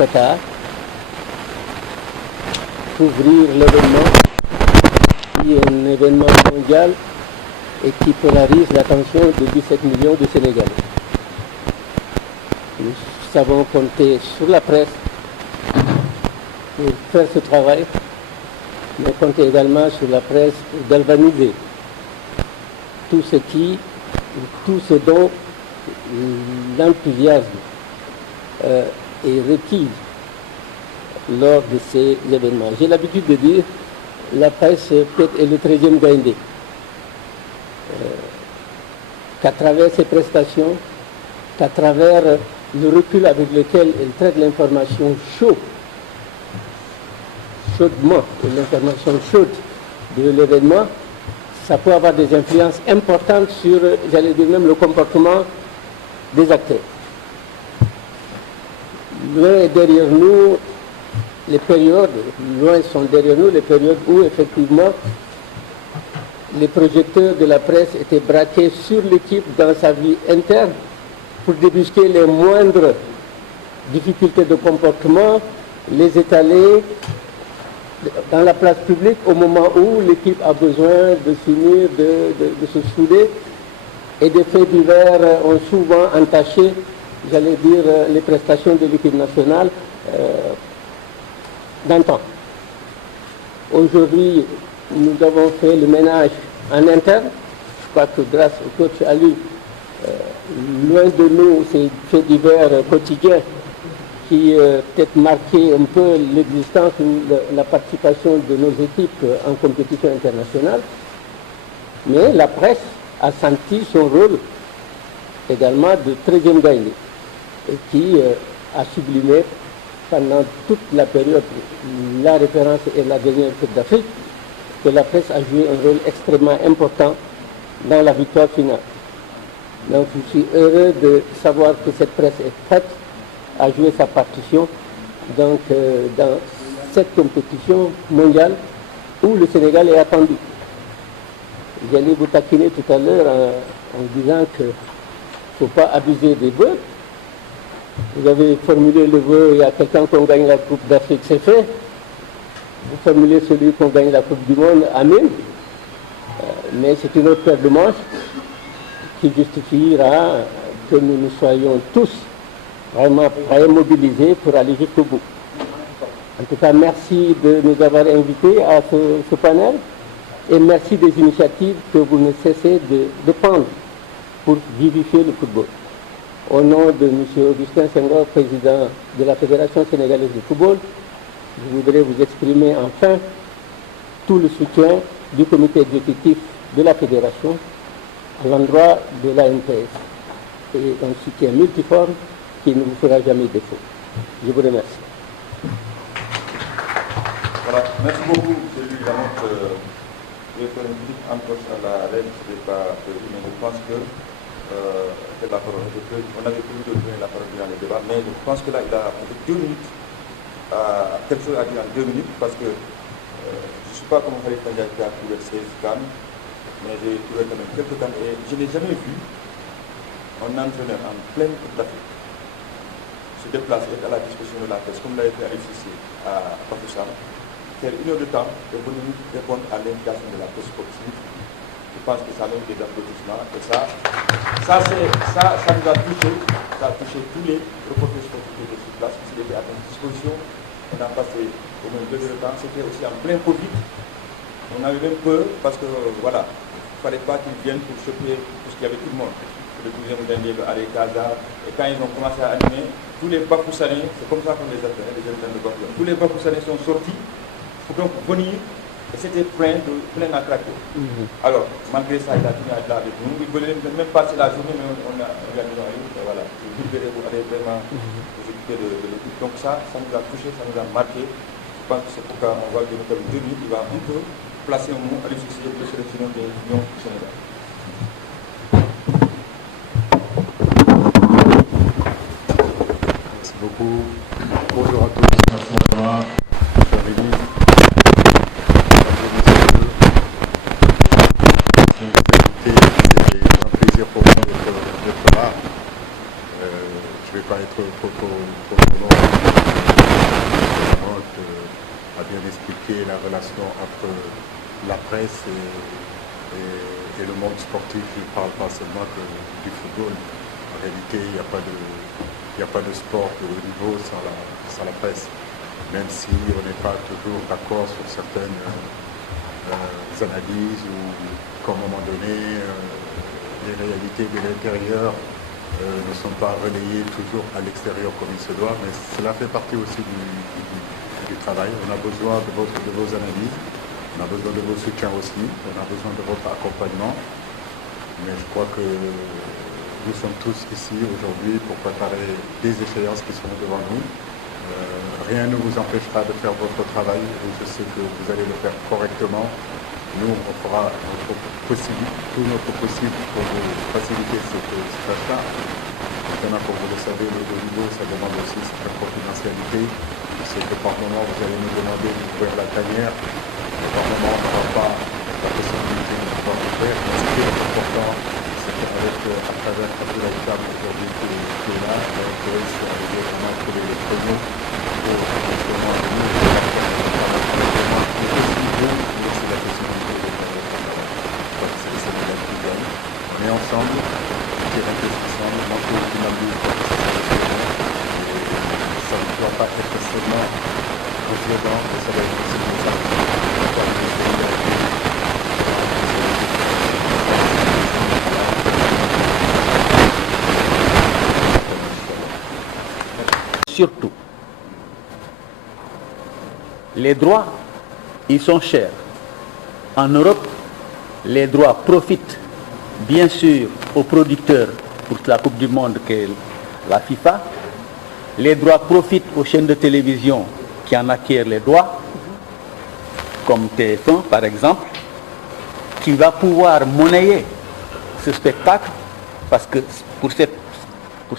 Qatar, couvrir l'événement, qui est un événement mondial et qui polarise l'attention de 17 millions de Sénégalais. Nous savons compter sur la presse pour faire ce travail, mais compter également sur la presse pour galvaniser tout ce dont l'enthousiasme est requis lors de ces événements. J'ai l'habitude de dire la presse peut-être est le 13e Gaïndé. Qu'à travers ses prestations, qu'à travers le recul avec lequel elle traite l'information chaudement, l'information chaude de l'événement, ça peut avoir des influences importantes sur, j'allais dire même, le comportement des acteurs. Loin derrière nous les périodes, où effectivement les projecteurs de la presse étaient braqués sur l'équipe dans sa vie interne pour débusquer les moindres difficultés de comportement, les étaler dans la place publique au moment où l'équipe a besoin de s'unir, de se souder. Et des faits divers ont souvent entaché, j'allais dire, les prestations de l'équipe nationale d'antan. Aujourd'hui, nous avons fait le ménage en interne. Je crois que grâce au coach Ali, loin de nous ces faits divers quotidiens qui peut-être marquaient un peu l'existence ou la participation de nos équipes en compétition internationale. Mais la presse a senti son rôle également de 13e Gaïndé et qui a sublimé pendant toute la période, la référence est la dernière Coupe d'Afrique, que la presse a joué un rôle extrêmement important dans la victoire finale. Donc je suis heureux de savoir que cette presse est prête à jouer sa partition donc, dans cette compétition mondiale où le Sénégal est attendu. J'allais vous taquiner tout à l'heure en disant qu'il ne faut pas abuser des vœux. Vous avez formulé le vœu, il y a quelqu'un qu'on gagne la Coupe d'Afrique, c'est fait. Vous formulez celui qu'on gagne la Coupe du Monde, amen. Mais c'est une autre paire de manches qui justifiera que nous soyons tous vraiment prêts, mobilisés pour aller jusqu'au bout. En tout cas, merci de nous avoir invités à ce panel et merci des initiatives que vous ne cessez de prendre pour vivifier le football. Au nom de M. Augustin Senghor, président de la Fédération sénégalaise de football, je voudrais vous exprimer enfin tout le soutien du comité exécutif de la Fédération à l'endroit de l'ANPS et un soutien multiforme qui ne vous fera jamais défaut. Je vous remercie. Voilà, merci beaucoup. C'est évidemment que je vais faire une petite entorse à la règle, ce n'est pas prévu, mais je pense que la parole, on avait prévu de donner la parole durant le débat, mais je pense que là, il a 2 minutes, quelque chose à dire en 2 minutes, parce que je ne suis pas comme Khalid Tandiaï qui a couvert 16 cannes, mais j'ai couvert quand même quelques cannes, et je n'ai jamais vu un entraîneur en pleine Coupe d'Afrique se déplacer à la discussion de la presse, comme l'a fait à FCC, à Bafoussam, faire 1 heure de temps et venir répondre à l'invitation de la presse sportive. Je pense que ça donne des applaudissements et ça nous a touché, ça a touché tous les reporters sportifs qui étaient sur place, qui étaient à notre disposition. On a passé au moins 2 heures de temps, c'était aussi en plein Covid. On avait même peur parce que voilà, il ne fallait pas qu'ils viennent pour choper, parce qu'il y avait tout le monde. Le 12e dernier, Allez Gaza, et quand ils ont commencé à animer, tous les Bafoussaniens, c'est comme ça qu'on les appelle, les jeunes de Bafoussaniens, tous les Bafoussaniens sont sortis pour donc venir. Et c'était plein à craquer. Alors, malgré ça, il a tenu à être là avec nous. Il voulait même passer la journée, mais on a organisé un livre. Voilà, vous verrez, vous allez vraiment vous occuper de l'équipe. Donc ça nous a touché, ça nous a marqué. Je pense que c'est pourquoi on va donner comme 2 minutes. Il va un peu placer un mot à l'UCC de sélection des Lions du Sénégal. Merci beaucoup. Bonjour à tous. Merci à toi, cher Rémi. C'était un plaisir pour moi d'être là. je ne vais pas être trop long. A bien expliqué la relation entre la presse et le monde sportif. Je ne parle pas seulement du football. En réalité, il n'y a pas de sport de haut niveau sans la presse. Même si on n'est pas toujours d'accord sur certaines analyses ou qu'à un moment donné, les réalités de l'intérieur ne sont pas relayées toujours à l'extérieur comme il se doit, mais cela fait partie aussi du travail. On a besoin de vos analyses, on a besoin de vos soutiens aussi, on a besoin de votre accompagnement, mais je crois que nous sommes tous ici aujourd'hui pour préparer des échéances qui seront devant nous. Rien ne vous empêchera de faire votre travail et je sais que vous allez le faire correctement. Nous, on fera tout notre possible pour vous faciliter cette tâche-là. Maintenant, comme vous le savez, le haut niveau, ça demande aussi cette confidentialité. Je sais que par moment, vous allez nous demander d'ouvrir la tanière. Par moment, on n'aura pas la possibilité de pouvoir ouvrir. Mais ce qui est important, c'est qu'à travers la table aujourd'hui qui est là, on va réussir à vraiment trouver les premiers pour justement nous on est ensemble, on réfléchit ensemble, on fait une analyse et ça ne doit pas être seulement au slogan, mais ça doit être aussi comme ça. Surtout, les droits, ils sont chers. En Europe, les droits profitent bien sûr aux producteurs pour la Coupe du Monde qu'est la FIFA. Les droits profitent aux chaînes de télévision qui en acquièrent les droits, comme TF1 par exemple, qui va pouvoir monnayer ce spectacle parce que pour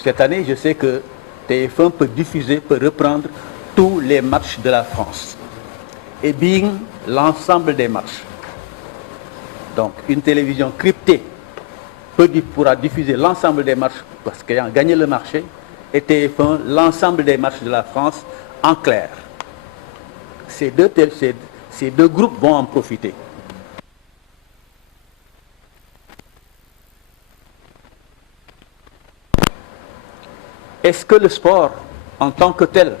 cette année, je sais que TF1 peut reprendre tous les matchs de la France et bien l'ensemble des matchs. Donc une télévision cryptée pourra diffuser l'ensemble des matchs parce qu'ayant gagné le marché, et TF1 l'ensemble des matchs de la France en clair. Ces deux groupes vont en profiter. Est-ce que le sport en tant que tel,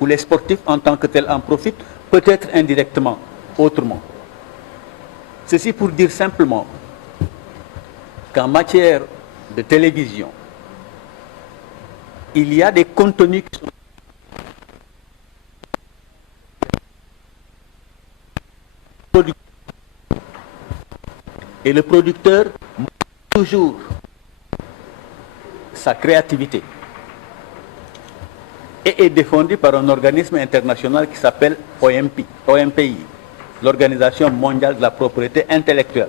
ou les sportifs en tant que tel en profitent? Peut-être indirectement, autrement. Ceci pour dire simplement qu'en matière de télévision, il y a des contenus qui sont et le producteur montre toujours sa créativité et est défendu par un organisme international qui s'appelle OMPI, l'Organisation mondiale de la propriété intellectuelle,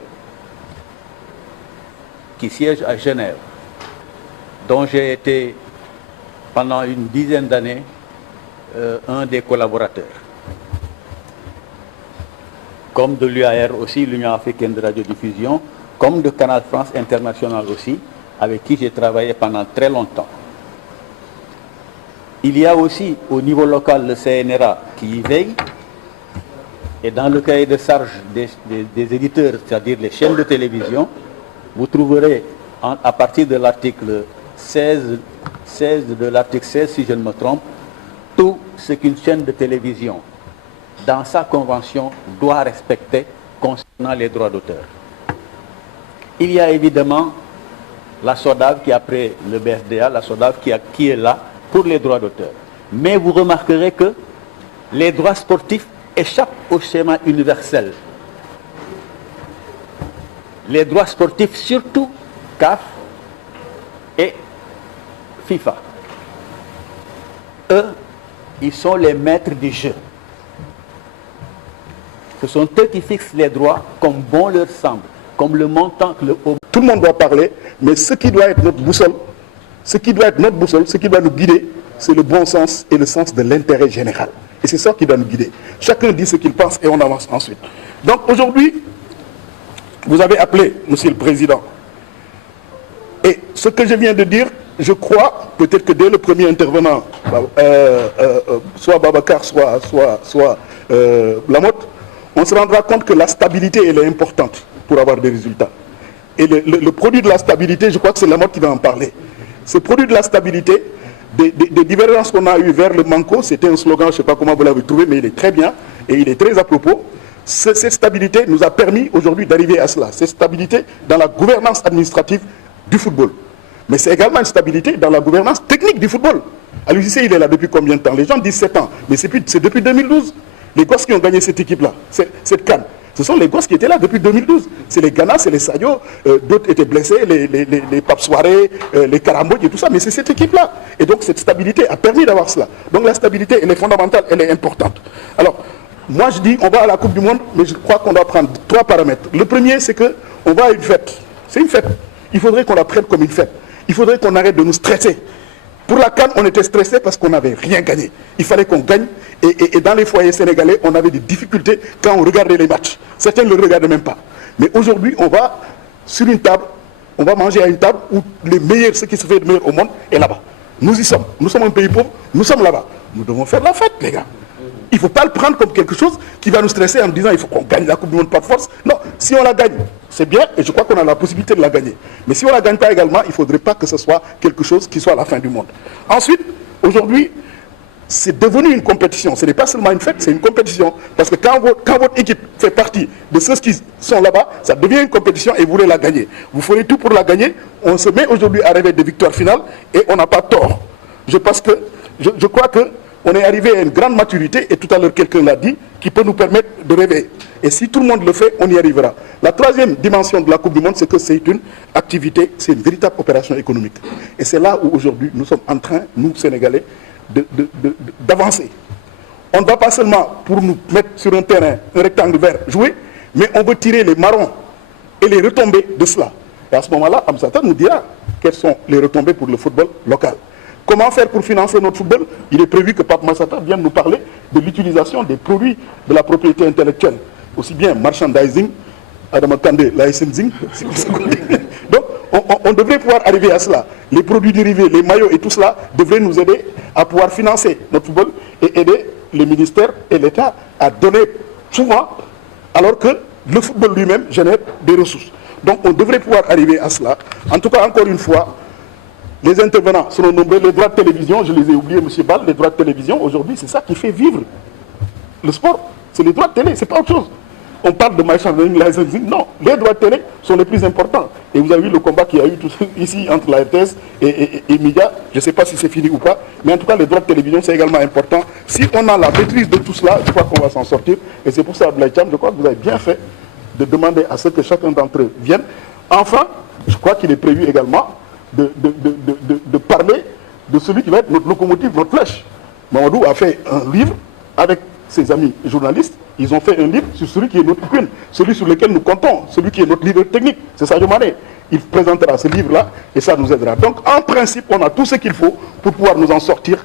qui siège à Genève, dont j'ai été pendant une dizaine d'années un des collaborateurs. Comme de l'UAR aussi, l'Union africaine de radiodiffusion, comme de Canal France International aussi, avec qui j'ai travaillé pendant très longtemps. Il y a aussi au niveau local le CNRA qui y veille, et dans le cahier de charge des éditeurs, c'est-à-dire les chaînes de télévision, vous trouverez à partir de l'article 16, si je ne me trompe, tout ce qu'une chaîne de télévision, dans sa convention, doit respecter concernant les droits d'auteur. Il y a évidemment la SODAV qui, après le BSDA, la SODAV qui est là pour les droits d'auteur. Mais vous remarquerez que les droits sportifs échappent au schéma universel. Les droits sportifs, surtout CAF et FIFA. Eux, ils sont les maîtres du jeu. Ce sont eux qui fixent les droits comme bon leur semble, comme le montant. Tout le monde doit parler, mais ce qui doit être notre boussole, ce qui doit nous guider, c'est le bon sens et le sens de l'intérêt général. Et c'est ça qui doit nous guider. Chacun dit ce qu'il pense et on avance ensuite. Donc aujourd'hui, vous avez appelé, Monsieur le Président. Et ce que je viens de dire, je crois, peut-être que dès le premier intervenant, soit Babacar, soit Lamotte, on se rendra compte que la stabilité, elle est importante pour avoir des résultats. Et le produit de la stabilité, je crois que c'est Lamotte qui va en parler. Ce produit de la stabilité, des divergences qu'on a eues vers le Manco, c'était un slogan, je ne sais pas comment vous l'avez trouvé, mais il est très bien et il est très à propos. Cette stabilité nous a permis aujourd'hui d'arriver à cela. Cette stabilité dans la gouvernance administrative du football. Mais c'est également une stabilité dans la gouvernance technique du football. Aliou Cissé, il est là depuis combien de temps? Les gens disent 7 ans, mais c'est depuis 2012. Les gosses qui ont gagné cette équipe-là, cette CAN, ce sont les gosses qui étaient là depuis 2012. C'est les Ghana, c'est les Sadio, d'autres étaient blessés, les Pape Soirée, les Karambodj et tout ça, mais c'est cette équipe-là. Et donc cette stabilité a permis d'avoir cela. Donc la stabilité, elle est fondamentale, elle est importante. Alors, moi je dis, on va à la Coupe du Monde, mais je crois qu'on doit prendre 3 paramètres. Le premier, c'est qu'on va à une fête. C'est une fête. Il faudrait qu'on la prenne comme une fête. Il faudrait qu'on arrête de nous stresser. Pour la CAN, on était stressé parce qu'on n'avait rien gagné. Il fallait qu'on gagne. Et dans les foyers sénégalais, on avait des difficultés quand on regardait les matchs. Certains ne le regardaient même pas. Mais aujourd'hui, on va sur une table, on va manger à une table où les meilleurs, ce qui se fait de meilleur au monde, est là-bas. Nous y sommes. Nous sommes un pays pauvre, nous sommes là-bas. Nous devons faire la fête, les gars. Il ne faut pas le prendre comme quelque chose qui va nous stresser en disant il faut qu'on gagne la Coupe du Monde par force. Non, si on la gagne, c'est bien et je crois qu'on a la possibilité de la gagner. Mais si on ne la gagne pas également, il ne faudrait pas que ce soit quelque chose qui soit à la fin du monde. Ensuite, aujourd'hui, c'est devenu une compétition. Ce n'est pas seulement une fête, c'est une compétition. Parce que quand votre équipe fait partie de ceux qui sont là-bas, ça devient une compétition et vous voulez la gagner. Vous ferez tout pour la gagner. On se met aujourd'hui à rêver de victoire finale et on n'a pas tort. Je crois que on est arrivé à une grande maturité, et tout à l'heure quelqu'un l'a dit, qui peut nous permettre de rêver. Et si tout le monde le fait, on y arrivera. La troisième dimension de la Coupe du Monde, c'est que c'est une activité, c'est une véritable opération économique. Et c'est là où aujourd'hui nous sommes en train, nous Sénégalais, d'avancer. On ne va pas seulement pour nous mettre sur un terrain, un rectangle vert, jouer, mais on veut tirer les marrons et les retombées de cela. Et à ce moment-là, Amsata nous dira quelles sont les retombées pour le football local. Comment faire pour financer notre football? Il est prévu que Pape Massata vienne nous parler de l'utilisation des produits de la propriété intellectuelle. Aussi bien merchandising, Adama Kandé, licensing. Donc, on devrait pouvoir arriver à cela. Les produits dérivés, les maillots et tout cela devraient nous aider à pouvoir financer notre football et aider les ministères et l'État à donner souvent, alors que le football lui-même génère des ressources. Donc, on devrait pouvoir arriver à cela. En tout cas, encore une fois, les intervenants seront nombreux. Les droits de télévision, je les ai oubliés, M. Ball, les droits de télévision, aujourd'hui, c'est ça qui fait vivre le sport. C'est les droits de télé, c'est pas autre chose. On parle de merchandising, licensing. Non, les droits de télé sont les plus importants. Et vous avez vu le combat qu'il y a eu ici entre la RTS et Média. Je ne sais pas si c'est fini ou pas. Mais en tout cas, les droits de télévision, c'est également important. Si on a la maîtrise de tout cela, je crois qu'on va s'en sortir. Et c'est pour ça, Abdoulaye Thiam, je crois que vous avez bien fait de demander à ce que chacun d'entre eux vienne. Enfin, je crois qu'il est prévu également de parler de celui qui va être notre locomotive, notre flèche. Mamadou a fait un livre avec ses amis journalistes. Ils ont fait un livre sur celui qui est notre queen, celui sur lequel nous comptons, celui qui est notre leader technique, c'est Sadio Mané. Il présentera ce livre-là et ça nous aidera. Donc en principe, on a tout ce qu'il faut pour pouvoir nous en sortir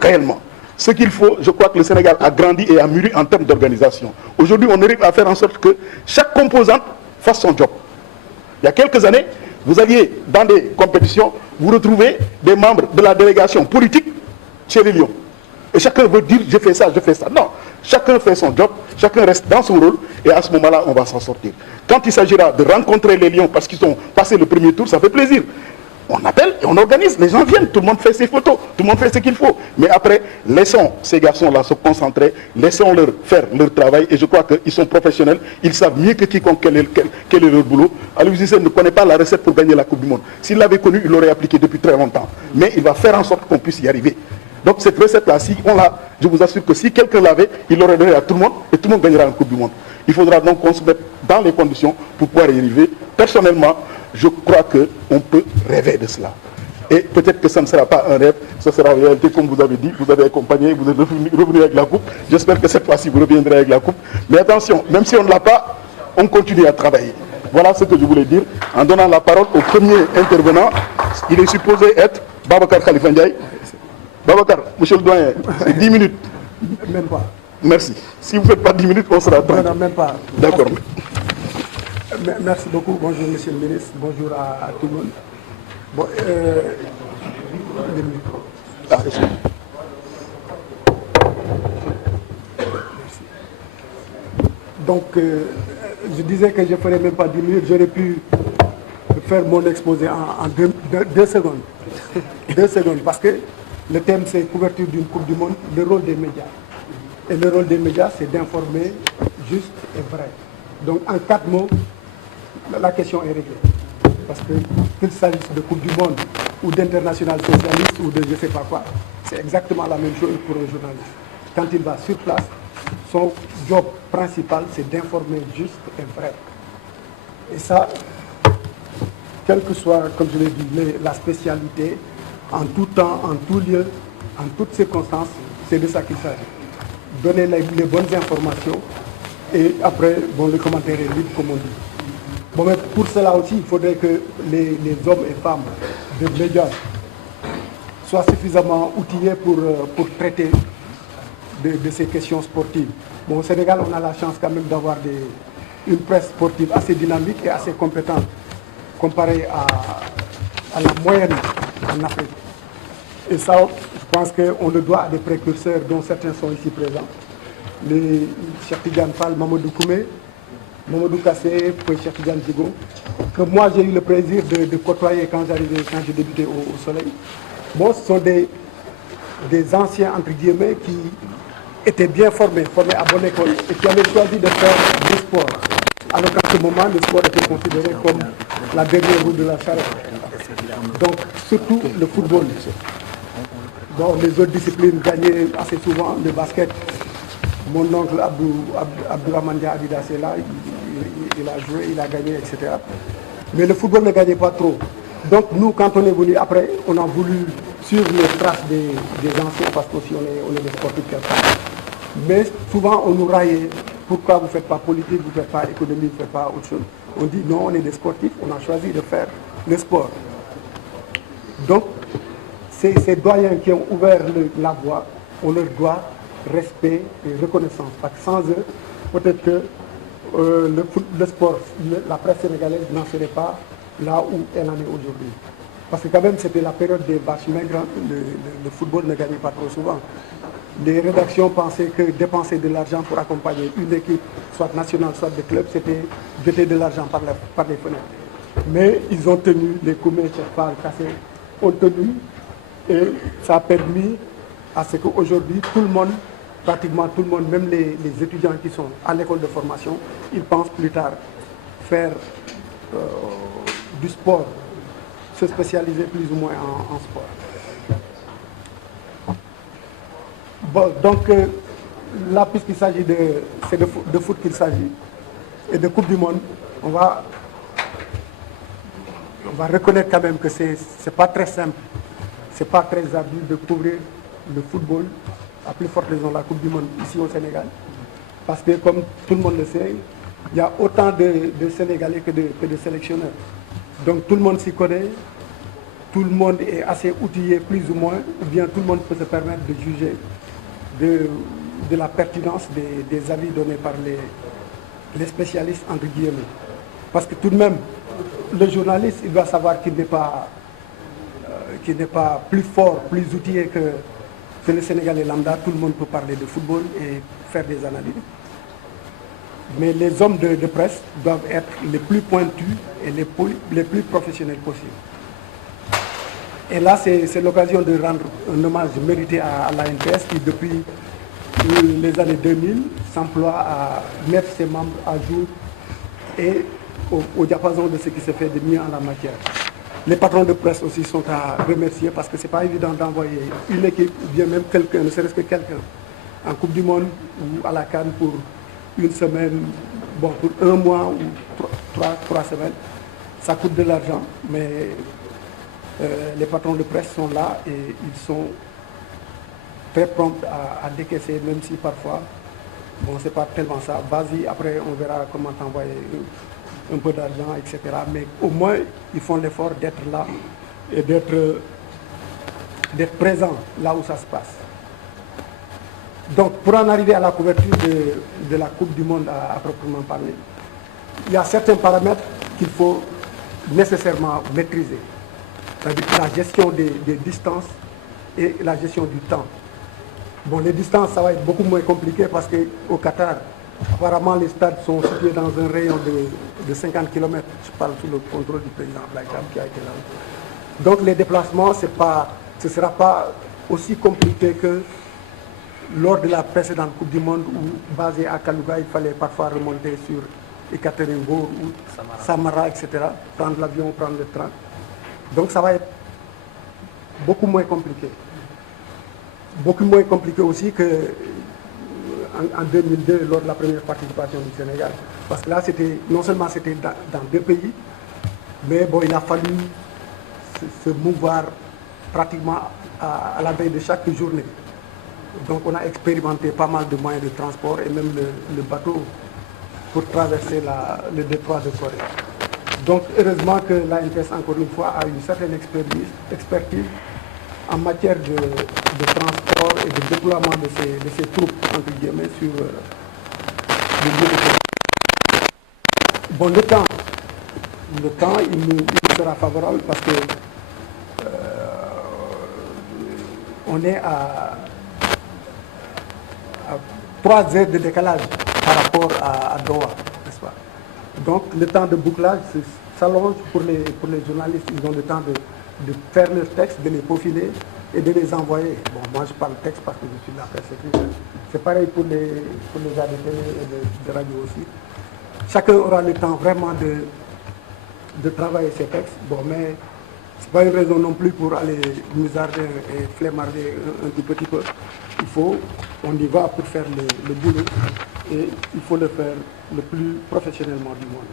réellement. Ce qu'il faut, je crois que le Sénégal a grandi et a mûri en termes d'organisation. Aujourd'hui, on arrive à faire en sorte que chaque composante fasse son job. Il y a quelques années, vous aviez dans des compétitions, vous retrouvez des membres de la délégation politique chez les Lions. Et chacun veut dire je fais ça, je fais ça. Non, chacun fait son job, chacun reste dans son rôle et à ce moment-là, on va s'en sortir. Quand il s'agira de rencontrer les Lions parce qu'ils ont passé le premier tour, ça fait plaisir. On appelle et on organise, les gens viennent, tout le monde fait ses photos, tout le monde fait ce qu'il faut. Mais après, laissons ces garçons-là se concentrer, laissons-leur faire leur travail et je crois qu'ils sont professionnels, ils savent mieux que quiconque quel est leur boulot. Aliou Cissé ne connaît pas la recette pour gagner la Coupe du Monde. S'il l'avait connue, il l'aurait appliquée depuis très longtemps. Mais il va faire en sorte qu'on puisse y arriver. Donc cette recette-là, si on l'a, je vous assure que si quelqu'un l'avait, il l'aurait donné à tout le monde et tout le monde gagnera la Coupe du Monde. Il faudra donc qu'on se mette dans les conditions pour pouvoir y arriver. Personnellement, je crois qu'on peut rêver de cela. Et peut-être que ça ne sera pas un rêve, ce sera en réalité, comme vous avez dit, vous avez accompagné, vous êtes revenu avec la coupe. J'espère que cette fois-ci, vous reviendrez avec la coupe. Mais attention, même si on ne l'a pas, on continue à travailler. Voilà ce que je voulais dire en donnant la parole au premier intervenant. Il est supposé être Babacar Khalifa Ndiaye. Babacar, monsieur le doyen, c'est 10 minutes. Même pas. Merci. Si vous ne faites pas 10 minutes, on sera tranquille. Non, même pas. D'accord. Merci beaucoup. Bonjour, monsieur le ministre. Bonjour à tout le monde. Bon, le micro. Ah, excusez. Donc, je disais que je ne ferais même pas 10 minutes, j'aurais pu faire mon exposé en 2 secondes. 2 secondes, parce que le thème c'est couverture d'une Coupe du Monde, le rôle des médias. Et le rôle des médias, c'est d'informer juste et vrai. Donc, en 4 mots, la question est réglée. Parce que qu'il s'agisse de Coupe du Monde ou d'international socialiste ou de je ne sais pas quoi, c'est exactement la même chose pour un journaliste. Quand il va sur place, son job principal, c'est d'informer juste et vrai. Et ça, quelle que soit, comme je l'ai dit, la spécialité, en tout temps, en tout lieu, en toutes circonstances, c'est de ça qu'il s'agit. Donner les bonnes informations et après, bon, le commentaire est libre, comme on dit. Bon, mais pour cela aussi, il faudrait que les hommes et femmes de médias soient suffisamment outillés pour traiter de ces questions sportives. Bon, au Sénégal, on a la chance quand même d'avoir une presse sportive assez dynamique et assez compétente comparée à la moyenne en Afrique. Et ça, je pense qu'on le doit à des précurseurs dont certains sont ici présents. Les Cheikh Tidiane Fall, Mamadou Koumé, Mamadou Kassé, Cheikh Tidiane Djigo, que moi j'ai eu le plaisir de côtoyer quand j'ai débuté au Soleil. Bon, ce sont des anciens, entre guillemets, qui étaient bien formés à bonne école et qui avaient choisi de faire du sport. Alors qu'à ce moment, le sport était considéré comme la dernière roue de la charrette. Donc, surtout le football. Bon, les autres disciplines gagnaient assez souvent, le basket. Mon oncle Abdourahmane Abida, c'est là, il a joué, il a gagné, etc. Mais le football ne gagnait pas trop. Donc nous, quand on est venu après, on a voulu suivre les traces des anciens, parce qu'aussi on est des sportifs quelque part. Mais souvent on nous raillait, pourquoi vous ne faites pas politique, vous ne faites pas économie, vous ne faites pas autre chose. On dit non, on est des sportifs, on a choisi de faire le sport. Donc, ces doyens qui ont ouvert la voie, on leur doit respect et reconnaissance. Parce que sans eux, peut-être que le sport, la presse sénégalaise n'en serait pas là où elle en est aujourd'hui. Parce que quand même, c'était la période des vaches maigres, le football ne gagnait pas trop souvent. Les rédactions pensaient que dépenser de l'argent pour accompagner une équipe, soit nationale, soit de club, c'était jeter de l'argent par les fenêtres. Mais ils ont tenu, les Koumé, Tchefal, Kassé, ont tenu, et ça a permis à ce qu'aujourd'hui, tout le monde, pratiquement tout le monde, même les étudiants qui sont à l'école de formation, ils pensent plus tard faire du sport, se spécialiser plus ou moins en sport. Bon, donc là, puisqu'il s'agit c'est de foot qu'il s'agit, et de Coupe du Monde, on va reconnaître quand même que c'est pas très simple, c'est pas très habile de couvrir le football, à plus forte raison la Coupe du Monde ici au Sénégal, parce que comme tout le monde le sait, il y a autant de Sénégalais que de sélectionneurs. Donc tout le monde s'y connaît, tout le monde est assez outillé plus ou moins, ou bien tout le monde peut se permettre de juger de la pertinence des avis donnés par les spécialistes, entre guillemets. Parce que tout de même, le journaliste, il doit savoir qu'il n'est pas plus fort, plus outillé que le Sénégalais lambda. Tout le monde peut parler de football et faire des analyses. Mais les hommes de presse doivent être les plus pointus et les plus professionnels possibles. Et là, c'est l'occasion de rendre un hommage mérité à l'ANPS qui, depuis les années 2000, s'emploie à mettre ses membres à jour et au diapason de ce qui se fait de mieux en la matière. Les patrons de presse aussi sont à remercier parce que ce n'est pas évident d'envoyer une équipe ou bien même quelqu'un, ne serait-ce que quelqu'un, en Coupe du Monde ou à la CAN pour une semaine, bon, pour un mois ou trois semaines. Ça coûte de l'argent, mais les patrons de presse sont là et ils sont très prompts à décaisser, même si parfois, bon, c'est pas tellement ça. Vas-y, après on verra comment t'envoyer un peu d'argent, etc. Mais au moins, ils font l'effort d'être là et d'être présents là où ça se passe. Donc, pour en arriver à la couverture de la Coupe du Monde à proprement parler, il y a certains paramètres qu'il faut nécessairement maîtriser. c'est-à-dire la gestion des distances et la gestion du temps. Bon, les distances, ça va être beaucoup moins compliqué parce qu'au Qatar, apparemment, les stades sont situés dans un rayon de 50 km. Je parle sous le contrôle du président Blaïkam qui a été là. Donc les déplacements, ce ne sera pas aussi compliqué que lors de la précédente Coupe du Monde où, basé à Kalouga, il fallait parfois remonter sur Ekaterinbourg ou Samara, etc. Prendre l'avion, prendre le train. Donc ça va être beaucoup moins compliqué. Beaucoup moins compliqué aussi qu'en 2002, lors de la première participation du Sénégal. Parce que là, non seulement c'était dans 2 pays, mais bon, il a fallu se mouvoir pratiquement à la veille de chaque journée. Donc on a expérimenté pas mal de moyens de transport et même le bateau pour traverser le détroit de Corée. Donc heureusement que l'ANPS, encore une fois, a une certaine expertise en matière de transport et de déploiement de ces troupes, entre guillemets, sur le lieu de terrain. Bon, le temps, il nous sera favorable parce que on est à 3 heures de décalage par rapport à Doha, n'est-ce pas? Donc le temps de bouclage s'allonge pour les journalistes. Ils ont le temps de faire leurs textes, de les peaufiner et de les envoyer. Bon, moi je parle texte parce que je suis de la presse écrite. C'est pareil pour les gens de télé et de radio aussi. Chacun aura le temps vraiment de travailler ses textes. Bon, mais ce n'est pas une raison non plus pour aller musarder et flemmarder un tout petit peu. On y va pour faire le boulot et il faut le faire le plus professionnellement du monde.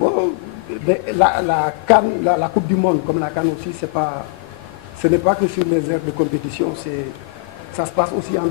Bon, la Coupe du Monde, comme la CAN aussi, ce n'est pas que sur les aires de compétition, ça se passe aussi en